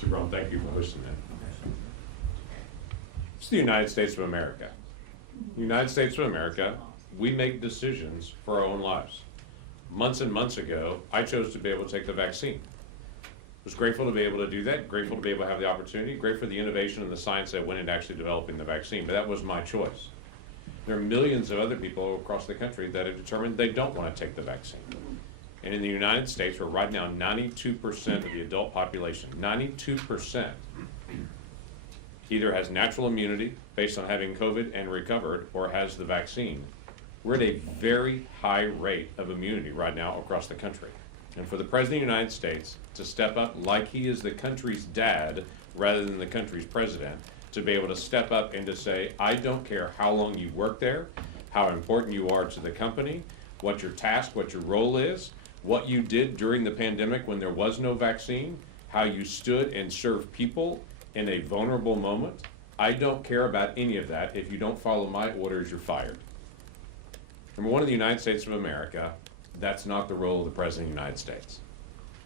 Mr. Brown, thank you for hosting that. It's the United States of America. The United States of America, we make decisions for our own lives. Months and months ago, I chose to be able to take the vaccine. Was grateful to be able to do that, grateful to be able to have the opportunity, grateful for the innovation and the science that went into actually developing the vaccine, but that was my choice. There are millions of other people across the country that have determined they don't want to take the vaccine. And in the United States, where right now 92% of the adult population, 92%, either has natural immunity based on having COVID and recovered or has the vaccine, we're at a very high rate of immunity right now across the country. And for the President of the United States to step up like he is the country's dad rather than the country's president, to be able to step up and to say, I don't care how long you work there, how important you are to the company, what your task, what your role is, what you did during the pandemic when there was no vaccine, how you stood and served people in a vulnerable moment. I don't care about any of that. If you don't follow my orders, you're fired. Number one, in the United States of America, that's not the role of the President of the United States.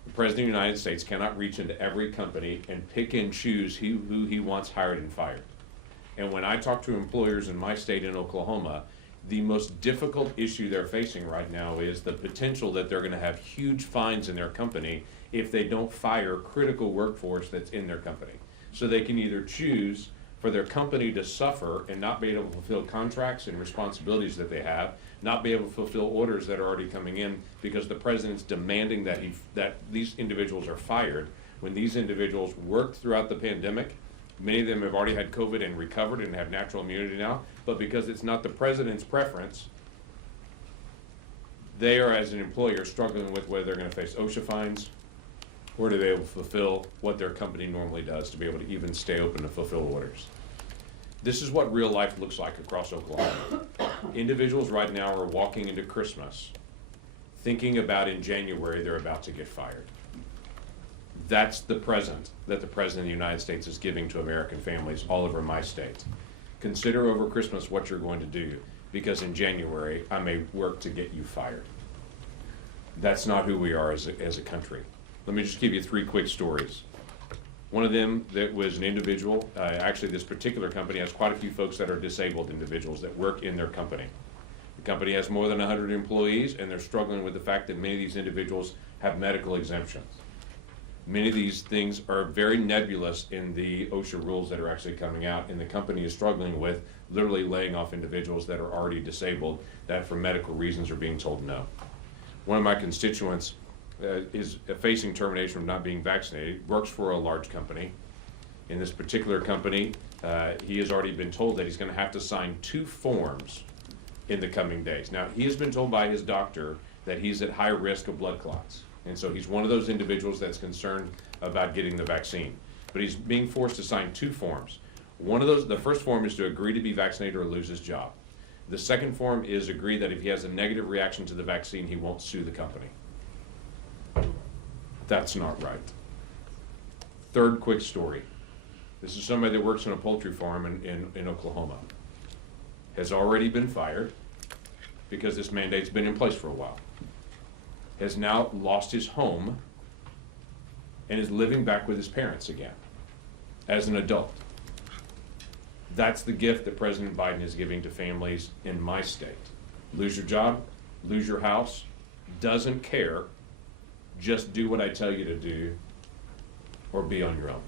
The President of the United States cannot reach into every company and pick and choose who he wants hired and fired. And when I talk to employers in my state in Oklahoma, the most difficult issue they're facing right now is the potential that they're going to have huge fines in their company if they don't fire critical workforce that's in their company. So they can either choose for their company to suffer and not be able to fulfill contracts and responsibilities that they have, not be able to fulfill orders that are already coming in because the president's demanding that these individuals are fired when these individuals worked throughout the pandemic. Many of them have already had COVID and recovered and have natural immunity now, but because it's not the president's preference, they are, as an employer, struggling with whether they're going to face OSHA fines or to be able to fulfill what their company normally does to be able to even stay open to fulfill orders. This is what real life looks like across Oklahoma. Individuals right now are walking into Christmas thinking about in January they're about to get fired. That's the present that the President of the United States is giving to American families all over my state. Consider over Christmas what you're going to do, because in January I may work to get you fired. That's not who we are as a country. Let me just give you three quick stories. One of them that was an individual, actually this particular company has quite a few folks that are disabled individuals that work in their company. The company has more than 100 employees and they're struggling with the fact that many of these individuals have medical exemptions. Many of these things are very nebulous in the OSHA rules that are actually coming out, and the company is struggling with literally laying off individuals that are already disabled that for medical reasons are being told no. One of my constituents is facing termination from not being vaccinated, works for a large company. In this particular company, he has already been told that he's going to have to sign 2 forms in the coming days. Now, he has been told by his doctor that he's at high risk of blood clots. And so he's one of those individuals that's concerned about getting the vaccine. But he's being forced to sign 2 forms. One of those, the first form is to agree to be vaccinated or lose his job. The second form is agree that if he has a negative reaction to the vaccine, he won't sue the company. That's not right. Third quick story. This is somebody that works on a poultry farm in Oklahoma. Has already been fired because this mandate's been in place for a while. Has now lost his home and is living back with his parents again as an adult. That's the gift that President Biden is giving to families in my state. Lose your job, lose your house, doesn't care, just do what I tell you to do or be on your own.